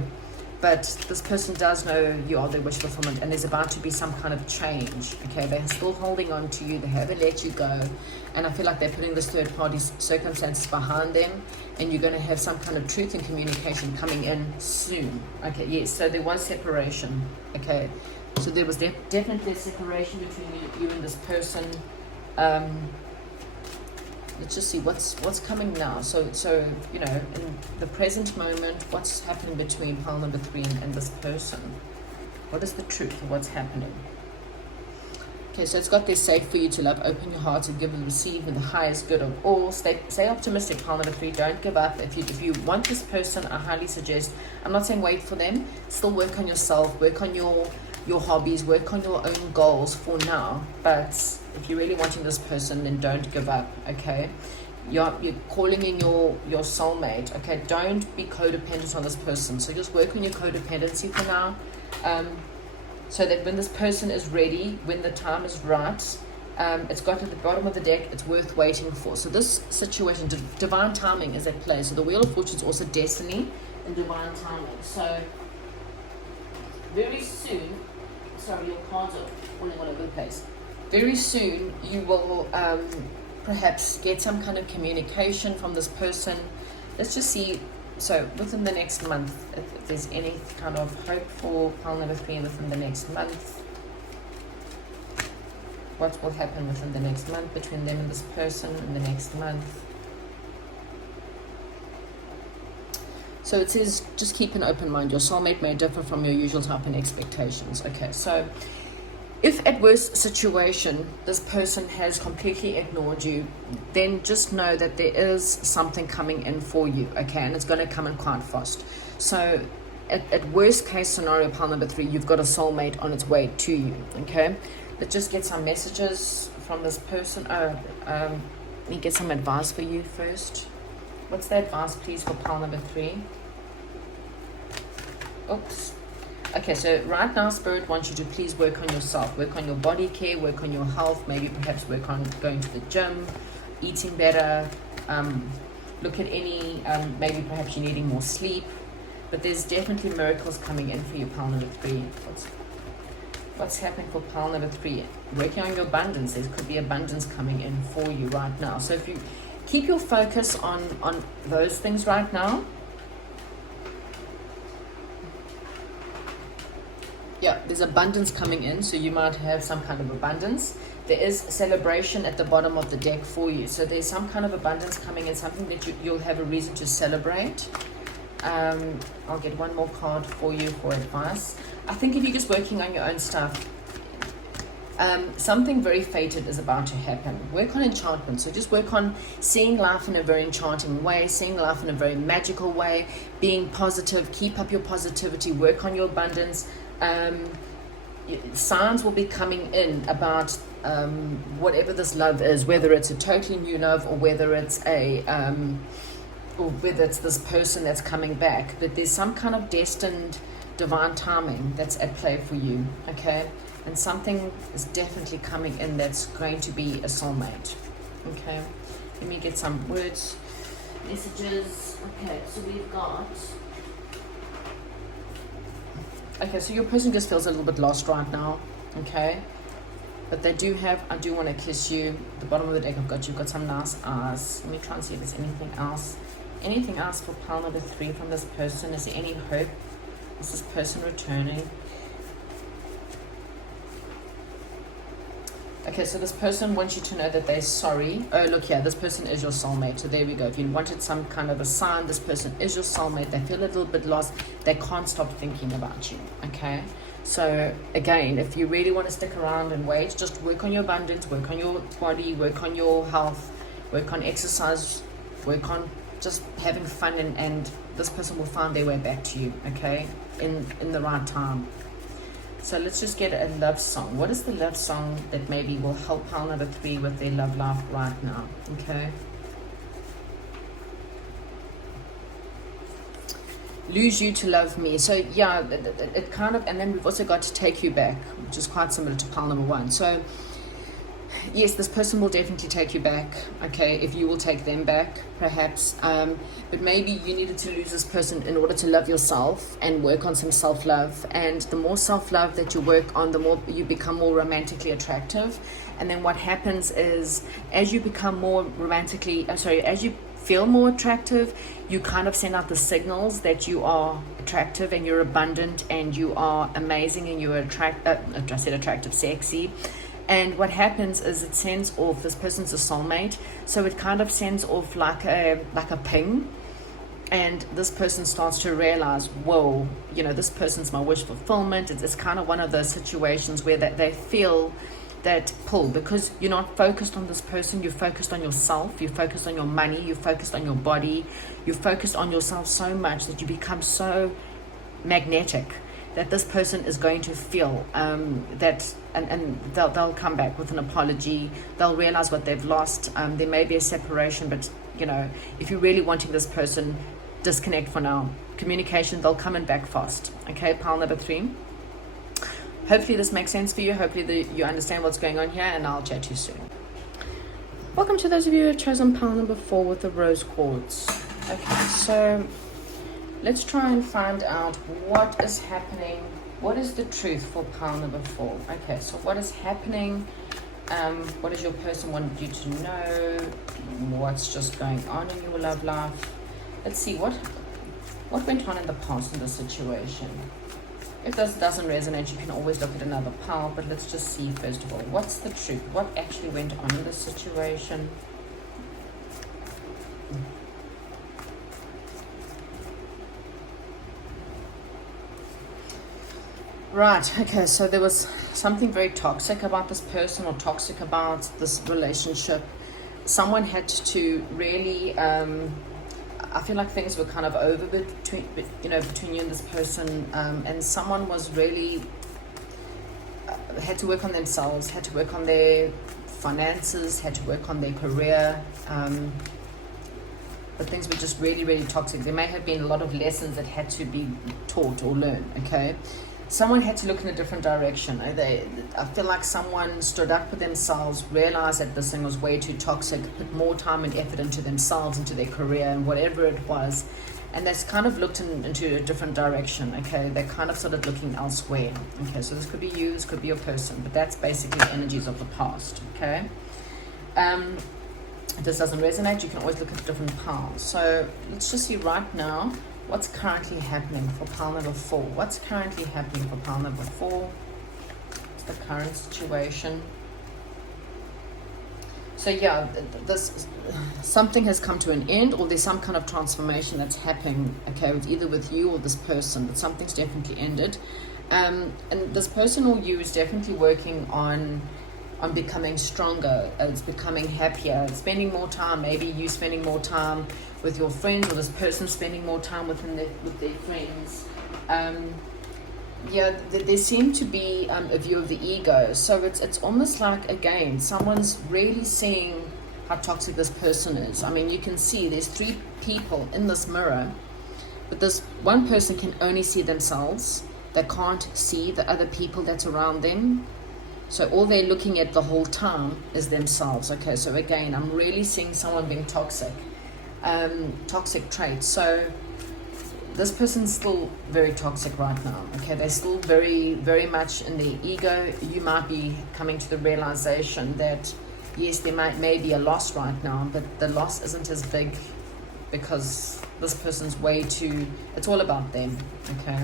But this person does know you are their wish fulfillment and there's about to be some kind of change, okay? They're still holding on to you. They haven't let you go. And I feel like they're putting this third party circumstances behind them and you're going to have some kind of truth and communication coming in soon. Okay, yes, so there was separation, okay? So there was definitely a separation between you and this person. Let's just see what's coming now. So in the present moment, what's happening between pile number 3 and this person? What is the truth of what's happening? Okay, so it's got this safe for you to love. Open your heart and give and receive in the highest good of all. Stay optimistic, pile number 3. Don't give up. If you want this person, I highly suggest, I'm not saying wait for them. Still work on yourself. Work on your hobbies. Work on your own goals for now. But if you're really wanting this person, then don't give up, okay? You're calling in your soulmate, okay? Don't be codependent on this person. So just work on your codependency for now. So that when this person is ready, when the time is right, it's got at the bottom of the deck, it's worth waiting for. So this situation, divine timing is at play. So the Wheel of Fortune is also destiny and divine timing. So very soon, sorry, your cards are falling all over the place. Very soon you will perhaps get some kind of communication from this person. Let's just see, so within the next month, if there's any kind of hope for pile number 3 within the next month. What will happen within the next month between them and this person in the next month? So it says, just keep an open mind. Your soulmate may differ from your usual type and expectations. Okay, so if at worst situation, this person has completely ignored you, then just know that there is something coming in for you, okay? And it's going to come in quite fast. So at worst case scenario, pile number 3, you've got a soulmate on its way to you, okay? Let's just get some messages from this person. Let me get some advice for you first. What's the advice, please, for pile number 3? Oops. Okay, so right now, Spirit wants you to please work on yourself. Work on your body care, work on your health, maybe perhaps work on going to the gym, eating better, look at any, maybe perhaps you're needing more sleep, but there's definitely miracles coming in for you, pile number 3. What's happening for pile number 3? Working on your abundance. There could be abundance coming in for you right now. So if you keep your focus on those things right now. Yeah, there's abundance coming in, so you might have some kind of abundance. There is celebration at the bottom of the deck for you. So there's some kind of abundance coming in, something that you'll have a reason to celebrate. I'll get one more card for you for advice. I think if you're just working on your own stuff, something very fated is about to happen. Work on enchantment. So just work on seeing life in a very enchanting way, seeing life in a very magical way, being positive, keep up your positivity, work on your abundance. Signs will be coming in about whatever this love is, whether it's a totally new love or whether it's or whether it's this person that's coming back, that there's some kind of destined divine timing that's at play for you, okay? And something is definitely coming in that's going to be a soulmate, okay? Let me get some words, messages. Okay, so we've got... Okay, so your person just feels a little bit lost right now, okay? But they do have, I do want to kiss you. At the bottom of the deck, you've got some nice eyes. Let me try and see if there's anything else. Anything else for pile number 3 from this person? Is there any hope? Is this person returning? Okay, so this person wants you to know that they're sorry. Oh, look here, this person is your soulmate. So there we go. If you wanted some kind of a sign, this person is your soulmate. They feel a little bit lost. They can't stop thinking about you, okay? So again, if you really want to stick around and wait, just work on your abundance, work on your body, work on your health, work on exercise, work on just having fun, and this person will find their way back to you, okay, in the right time. So let's just get a love song. What is the love song that maybe will help pile number 3 with their love life right now? Okay. Lose you to love me. So yeah, it kind of, and then we've also got to take you back, which is quite similar to pile number 1. So yes, this person will definitely take you back, okay, if you will take them back, perhaps. But maybe you needed to lose this person in order to love yourself and work on some self-love. And the more self-love that you work on, the more you become more romantically attractive. And then what happens is, as you become more romantically, as you feel more attractive, you kind of send out the signals that you are attractive and you're abundant and you are amazing and you're attractive, sexy. And what happens is it sends off, this person's a soulmate, so it kind of sends off like a ping, and this person starts to realize, whoa, you know, this person's my wish fulfillment. It's kind of one of those situations where they feel that pull, because you're not focused on this person, you're focused on yourself, you're focused on your money, you're focused on your body, you're focused on yourself so much that you become so magnetic that this person is going to feel that, and they'll come back with an apology. They'll realize what they've lost. There may be a separation, but you know, if you're really wanting this person, disconnect for now. Communication, they'll come in back fast. Okay, pile number 3. Hopefully this makes sense for you. Hopefully you understand what's going on here, and I'll chat to you soon. Welcome to those of you who have chosen pile number 4 with the rose quartz. Okay, so let's try and find out what is happening. What is the truth for pile number 4? Okay, so what is happening? What does your person want you to know? What's just going on in your love life? Let's see what went on in the past in this situation. If this doesn't resonate, you can always look at another pile, but let's just see first of all, what's the truth? What actually went on in this situation? Right, okay, so there was something very toxic about this person, or toxic about this relationship. Someone had to really, I feel like things were kind of over between you and this person, and someone was really, had to work on themselves, had to work on their finances, had to work on their career, but things were just really, really toxic. There may have been a lot of lessons that had to be taught or learned, okay? someone had to look in a different direction. I feel like someone stood up for themselves, realized that this thing was way too toxic, put more time and effort into themselves, into their career and whatever it was, and that's kind of looked into a different direction. Okay, they kind of started looking elsewhere. Okay, so this could be you, this could be your person, but that's basically energies of the past. Okay, if this doesn't resonate, you can always look at different piles. So let's just see right now what's currently happening for pile number 4. What's currently happening for pile number 4? What's the current situation? So yeah, this something has come to an end, or there's some kind of transformation that's happening. Okay, with either with you or this person, but something's definitely ended. And this person or you is definitely working on becoming stronger. It's becoming happier. It's spending more time. Maybe you spending more time with your friends, or this person spending more time with their friends. There seem to be a view of the ego. So it's almost like, again, someone's really seeing how toxic this person is. I mean, you can see there's 3 people in this mirror, but this one person can only see themselves. They can't see the other people that's around them. So all they're looking at the whole time is themselves. Okay, so again, I'm really seeing someone being toxic. Toxic traits. So this person's still very toxic right now. Okay, they're still very, very much in their ego. You might be coming to the realization that yes, there may be a loss right now, but the loss isn't as big because this person's way too, it's all about them. Okay,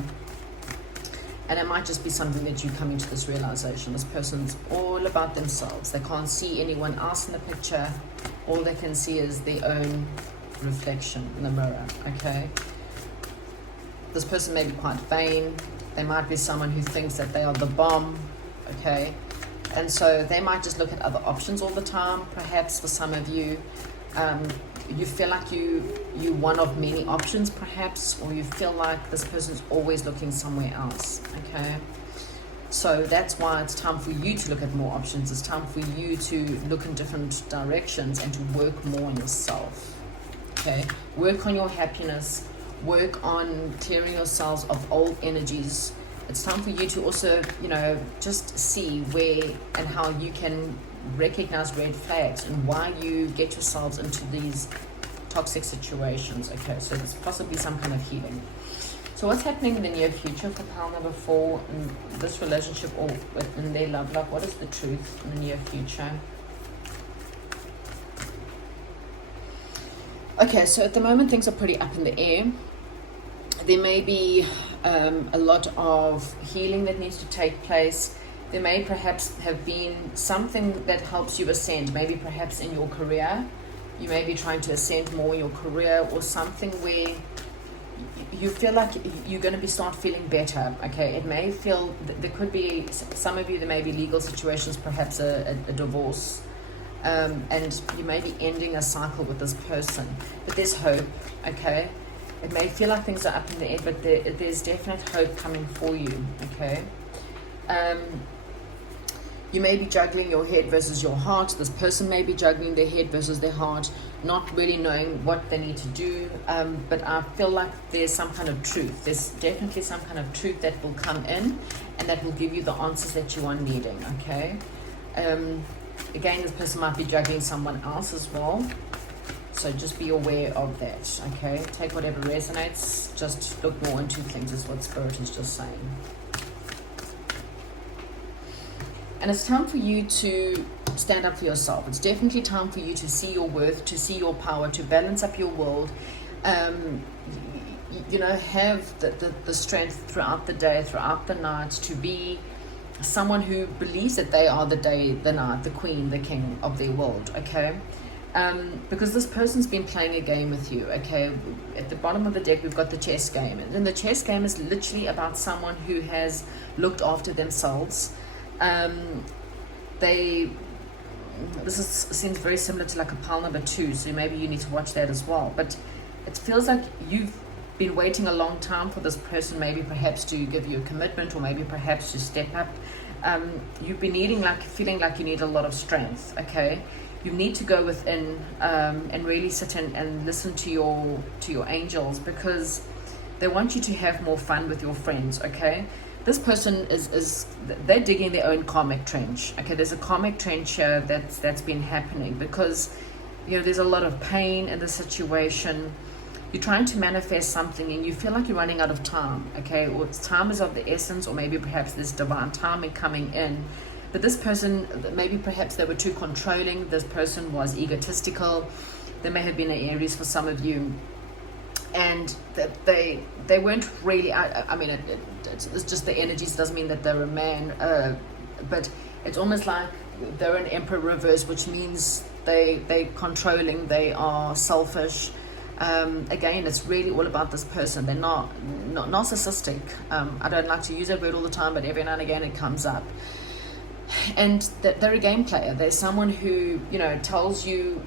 and it might just be something that you come into this realization. This person's all about themselves. They can't see anyone else in the picture. All they can see is their own reflection in the mirror. Okay, this person may be quite vain. They might be someone who thinks that they are the bomb. Okay, and so they might just look at other options all the time. Perhaps for some of you, you feel like you one of many options, perhaps, or you feel like this person's always looking somewhere else. Okay, so that's why it's time for you to look at more options. It's time for you to look in different directions and to work more on yourself. Okay, work on your happiness, work on clearing yourselves of old energies. It's time for you to also, just see where and how you can recognize red flags and why you get yourselves into these toxic situations. Okay, so there's possibly some kind of healing. So what's happening in the near future for pile number 4 in this relationship or in their love life? What is the truth in the near future? Okay, so at the moment things are pretty up in the air. There may be a lot of healing that needs to take place. There may perhaps have been something that helps you ascend, maybe perhaps in your career. You may be trying to ascend more in your career, or something where you feel like you're going to start feeling better. Okay, it may feel, there could be, some of you, there may be legal situations, perhaps a divorce. And you may be ending a cycle with this person, but there's hope. Okay, it may feel like things are up in the air, but there's definite hope coming for you. Okay, you may be juggling your head versus your heart. This person may be juggling their head versus their heart, not really knowing what they need to do. But I feel like there's some kind of truth. There's definitely some kind of truth that will come in, and that will give you the answers that you are needing. Okay. Again, this person might be juggling someone else as well. So just be aware of that, okay? Take whatever resonates. Just look more into things is what Spirit is just saying. And it's time for you to stand up for yourself. It's definitely time for you to see your worth, to see your power, to balance up your world. Have the strength throughout the day, throughout the night, to be someone who believes that they are the day, the night, the queen, the king of their world. Okay, because this person's been playing a game with you. Okay, at the bottom of the deck we've got the chess game, and the chess game is literally about someone who has looked after themselves. Seems very similar to like a pile number 2, so maybe you need to watch that as well. But it feels like you've been waiting a long time for this person, maybe perhaps to give you a commitment, or maybe perhaps to step up. You've been feeling like you need a lot of strength. Okay, you need to go within and really sit in and listen to your angels, because they want you to have more fun with your friends. Okay, this person is they're digging their own karmic trench. Okay, there's a karmic trench here that's been happening because, you know, there's a lot of pain in the situation. You're trying to manifest something and you feel like you're running out of time. Okay, or time is of the essence, or maybe perhaps there's divine timing coming in. But this person, maybe perhaps they were too controlling. This person was egotistical. There may have been an Aries for some of you, and that they weren't really. I mean, it's just the energies. Doesn't mean that they're a man, but it's almost like they're an Emperor reverse, which means they're controlling. They are selfish. Again, it's really all about this person. They're not narcissistic. I don't like to use that word all the time, but every now and again it comes up. And they're a game player. They're someone who, you know, tells you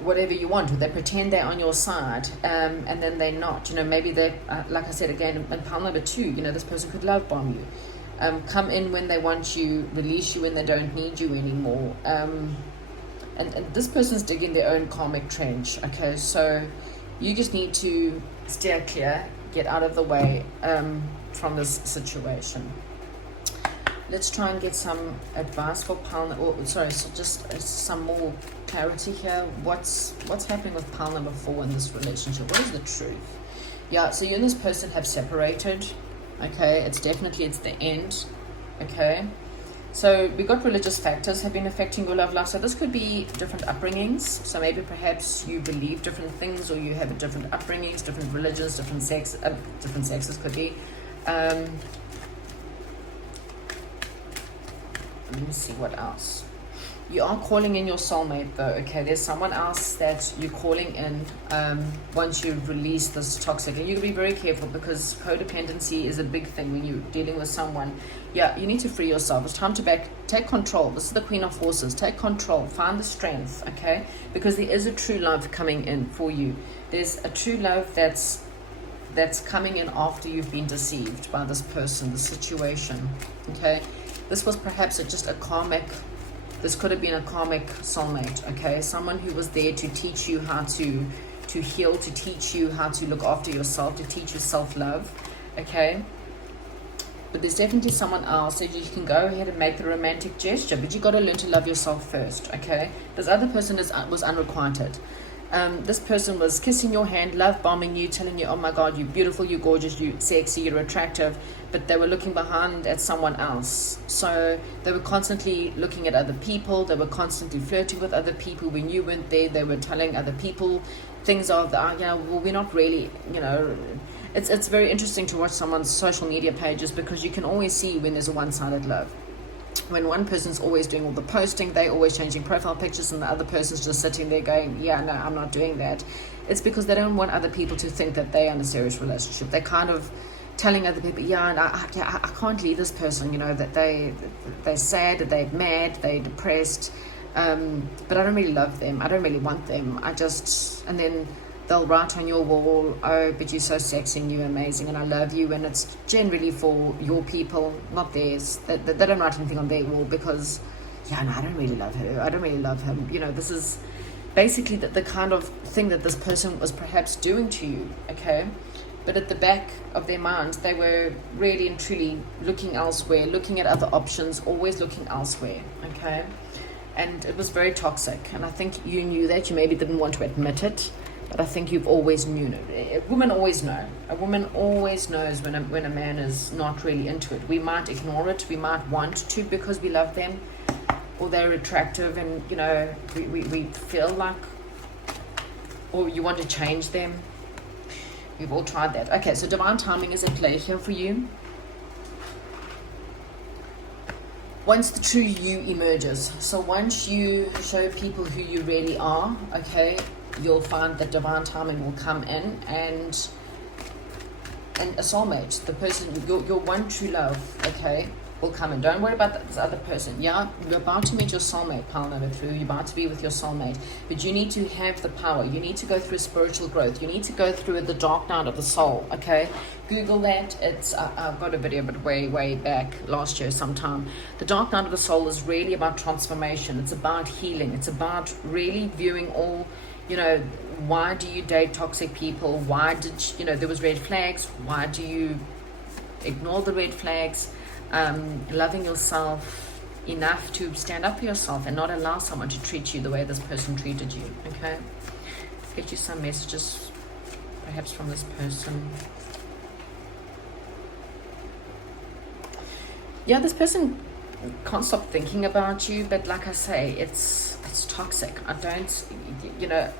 whatever you want, or they pretend they're on your side, and then they're not. You know, maybe they're, like I said again, in pile number 2, you know, this person could love bomb you, come in when they want you, release you when they don't need you anymore. And this person's digging their own karmic trench. Okay, so you just need to steer clear, get out of the way from this situation. Let's try and get some advice for pile, so just some more clarity here. What's happening with pile number 4 in this relationship? What is the truth? Yeah, so you and this person have separated. Okay, it's the end. Okay, so we got religious factors have been affecting your love life. So this could be different upbringings. So maybe perhaps you believe different things, or you have different upbringings, different religions, different sexes could be. Let me see what else. You are calling in your soulmate though. Okay, there's someone else that you're calling in once you release this toxic. And you can be very careful because codependency is a big thing when you're dealing with someone. Yeah, you need to free yourself. It's time to take control. This is the Queen of Horses. Take control. Find the strength, okay? Because there is a true love coming in for you. There's a true love that's coming in after you've been deceived by this person, the situation, okay? This was perhaps just a karmic, this could have been a karmic soulmate, okay? Someone who was there to teach you how to heal, to teach you how to look after yourself, to teach you self-love, okay? But there's definitely someone else that you can go ahead and make the romantic gesture, but you got to learn to love yourself first, okay? This other person was unrequited. This person was kissing your hand, love bombing you, telling you, oh my God, you're beautiful, you're gorgeous, you're sexy, you're attractive, but they were looking behind at someone else. So they were constantly looking at other people, they were constantly flirting with other people. When you weren't there, they were telling other people things of, well, we're not really, it's very interesting to watch someone's social media pages because you can always see when there's a one-sided love. When one person's always doing all the posting, they're always changing profile pictures, and the other person's just sitting there going, yeah, no, I'm not doing that. It's because they don't want other people to think that they're in a serious relationship. They're kind of telling other people, I can't leave this person, that they're sad, they're mad, they're depressed, but I don't really love them. I don't really want them. And then they'll write on your wall, oh, but you're so sexy and you're amazing and I love you. And it's generally for your people, not theirs. They don't write anything on their wall because, I don't really love her. I don't really love him. This is basically the kind of thing that this person was perhaps doing to you, okay? But at the back of their minds, they were really and truly looking elsewhere, looking at other options, always looking elsewhere, okay? And it was very toxic. And I think you knew that. You maybe didn't want to admit it. But I think you've always known it. A woman always knows. A woman always knows when a man is not really into it. We might ignore it. We might want to because we love them, or they're attractive, and we feel like, or you want to change them. We've all tried that. Okay, so divine timing is at play here for you. Once the true you emerges, so once you show people who you really are, okay, you'll find that divine timing will come in, and a soulmate, the person, your one true love, okay, will come in. Don't worry about this other person. Yeah, you're about to meet your soulmate, pile number 3. You're about to be with your soulmate, but you need to have the power. You need to go through spiritual growth. You need to go through the dark night of the soul, okay? Google that. It's I've got a video, but way back last year sometime. The dark night of the soul is really about transformation. It's about healing. It's about really viewing all, why do you date toxic people? Why did, there was red flags. Why do you ignore the red flags, loving yourself enough to stand up for yourself and not allow someone to treat you the way this person treated you. Okay, get you some messages perhaps from this person. Yeah, this person can't stop thinking about you, but like I say, it's toxic. I don't, you know,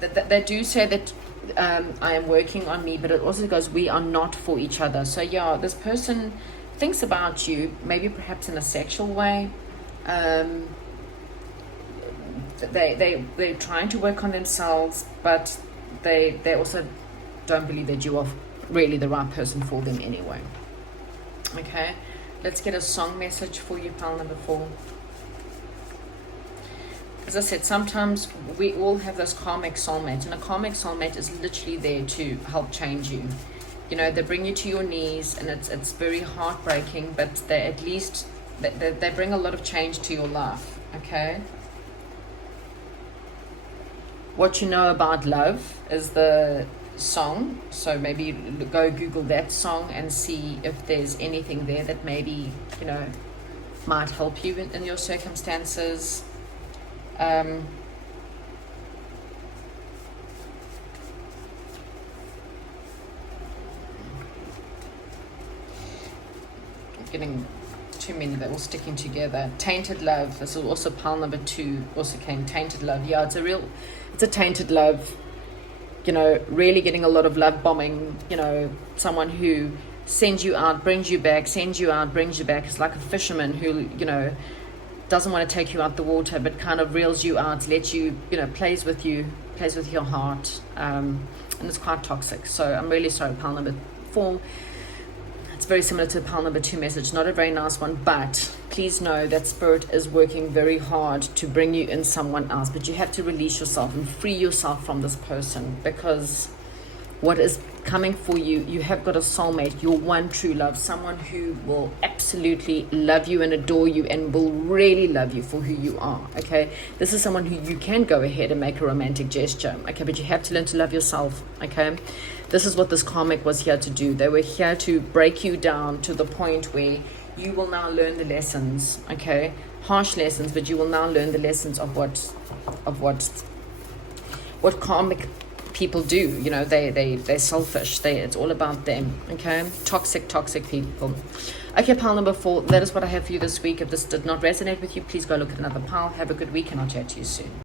they do say that I am working on me, but it also goes, we are not for each other. So yeah, this person thinks about you, maybe perhaps in a sexual way. They're trying to work on themselves, but they also don't believe that you are really the right person for them anyway. Okay, let's get a song message for you, pile number 4. As I said, sometimes we all have this karmic soulmate, and a karmic soulmate is literally there to help change you. You know, they bring you to your knees, and it's very heartbreaking, but they at least they bring a lot of change to your life. Okay. What You Know About Love is the song, so maybe go Google that song and see if there's anything there that maybe, you know, might help you in your circumstances. Getting too many that were sticking together. Tainted Love, this is also pile number 2, also came. Tainted Love, yeah, it's a tainted love, you know, really getting a lot of love bombing, you know, someone who sends you out, brings you back, sends you out, brings you back. It's like a fisherman who, you know, doesn't want to take you out the water, but kind of reels you out, lets you, you know, plays with you, plays with your heart, and it's quite toxic. So I'm really sorry, pile number 4. It's very similar to pile number 2 message, not a very nice one, but please know that Spirit is working very hard to bring you in someone else, but you have to release yourself and free yourself from this person, because what is coming for you, you have got a soulmate, your one true love, someone who will absolutely love you and adore you and will really love you for who you are. Okay, this is someone who you can go ahead and make a romantic gesture, okay, but you have to learn to love yourself. Okay, this is what this karmic was here to do. They were here to break you down to the point where you will now learn the lessons, okay, harsh lessons, but you will now learn the lessons of what karmic people do. You know, they're selfish. It's all about them. Okay, toxic people. Okay, pile number 4. That is what I have for you this week. If this did not resonate with you, please go look at another pile. Have a good week, and I'll chat to you soon.